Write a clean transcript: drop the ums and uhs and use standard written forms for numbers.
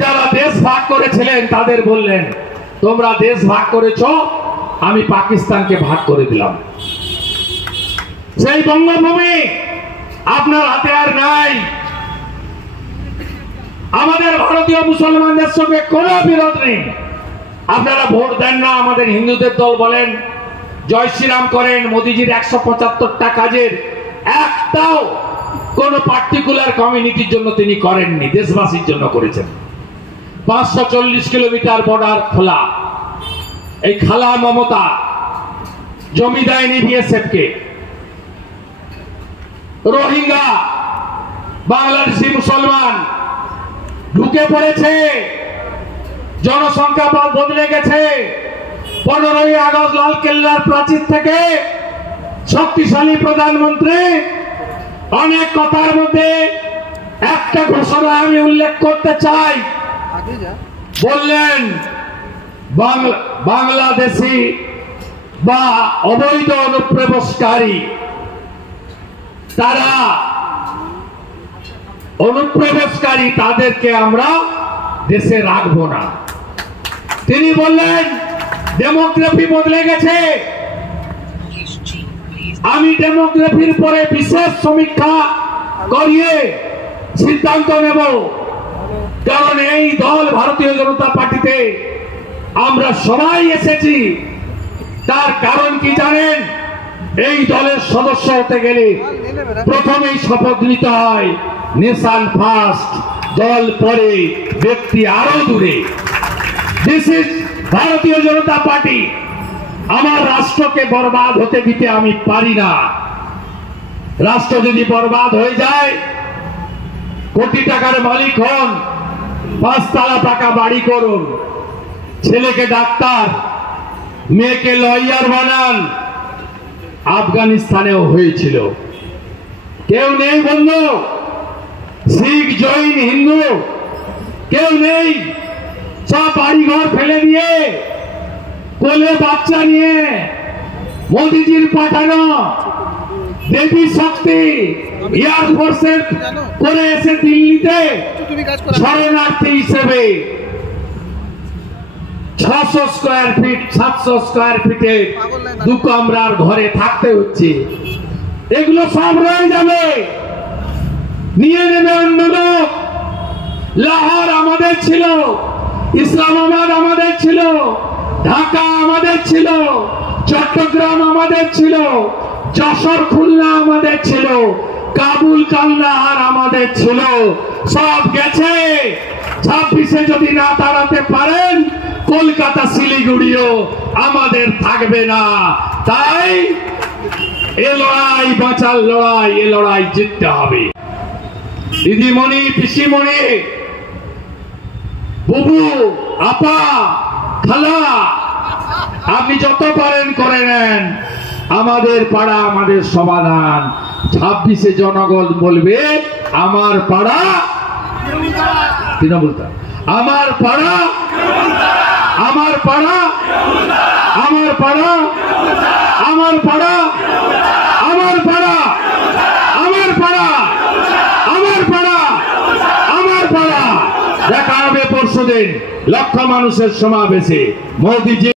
যারা দেশ ভাগ করেছিলেন তাদের বললেন, তোমরা দেশ ভাগ করেছো, আমি পাকিস্তানকে ভাগ করে দিলাম। সেই বঙ্গভূমি আপনার হাতে আর নাই। আমাদের ভারতীয় মুসলমানদের সঙ্গে কোনো বিরোধ নেই। আপনারা ভোট দেন না, আমাদের হিন্দুদের দল বলেন, জয় শ্রীরাম করেন, মোদিজির 175টা কাজের একটাও কোন পার্টিকুলার কমিউনিটির জন্য তিনি করেননি, দেশবাসীর জন্য করেছেন। 540 কিলোমিটার বর্ডার খোলা, এই খালা মমতা জমি দেয়নি বিএসএফ কে। রোহিঙ্গা বাংলাদেশি মুসলমান ঢুকে পড়েছে, জনসংখ্যা বদলে গেছে। 15ই আগস্ট লাল কেল্লার প্রাচীর থেকে শক্তিশালী প্রধানমন্ত্রী অনেক কথার মধ্যে একটা ঘোষণা আমি উল্লেখ করতে চাই। বললেন বাংলাদেশি বা অবৈধ অনুপ্রবেশকারী, তারা অনুপ্রবেশকারী, তাদেরকে আমরা দেশে রাখবো না। তিনি বললেন ডেমোগ্রাফি বদলে গেছে, আমি ডেমোগ্রাফির পরে বিশেষ সমীক্ষা করিয়ে সিদ্ধান্ত নেব। কারণ এই দল ভারতীয় জনতা পার্টিতে আমরা সবাই এসেছি, তার কারণ কি জানেন? এই দলের সদস্য হতে গেলে প্রথমেই শপথ নিতে হয় নেশন ফার্স্ট, দল পরে, ব্যক্তি আরো দূরে। দিস ইজ ভারতীয় জনতা পার্টি। আমার রাষ্ট্রকে বরবাদ হতে দিতে আমি পারি না। রাষ্ট্র যদি বরবাদ হয়ে যায়, কোটি টাকার মালিক হন, 5 তলা টাকা বাড়ি করুন, ছেলেকে ডাক্তার, মেয়েকে লয়ার বানান। আফগানিস্তানেও হয়েছিল। কেউ নেই বন্ধু, শিখ, জৈন, হিন্দু কেউ নেই। সব বাড়ি ঘর ফেলে দিয়ে, কোলে বাচ্চা নিয়ে মোদিজির পাঠানো দেবী শক্তি এয়ারফোর্সের করে এসে দিল্লিতে শরণার্থী হিসেবে 600 স্কয়ার ফিট, 700 স্কয়ার ফিটে 2 কামরার ঘরে থাকতে হচ্ছে। এগুলো সব রয়ে যাবে, নিয়ে নেবে অন্য লোক। লাহোর আমাদের ছিল, ইসলামাবাদ আমাদের ছিল, ঢাকা আমাদের ছিল, চট্টগ্রাম আমাদের ছিল, যশোর, খুলনা আমাদের ছিল, কাবুল, কান্দাহার আমাদের ছিল। সব গেছে। 26-এ যদি না দাঁড়াতে পারেন, কলকাতা, শিলিগুড়িও আমাদের থাকবে না। তাই এ লড়াই বাঁচার লড়াই, এ লড়াই জিততে হবে। দিদিমণি, পিসিমণি, বুবু, আপা, খালা, আপনি যত পারেন করে নেন। আমাদের পাড়া আমাদের সমাধান। 26-এ জনগণ বলবে আমার পাড়া তৃণমূল, আমার পাড়া, আমার পাড়া, আমার পাড়া, আমার পাড়া, আমার পাড়া, আমার পাড়া, আমার পাড়া, আমার পাড়া। দেখা হবে পরশুদিন লক্ষ মানুষের সমাবেশে। মোদিজি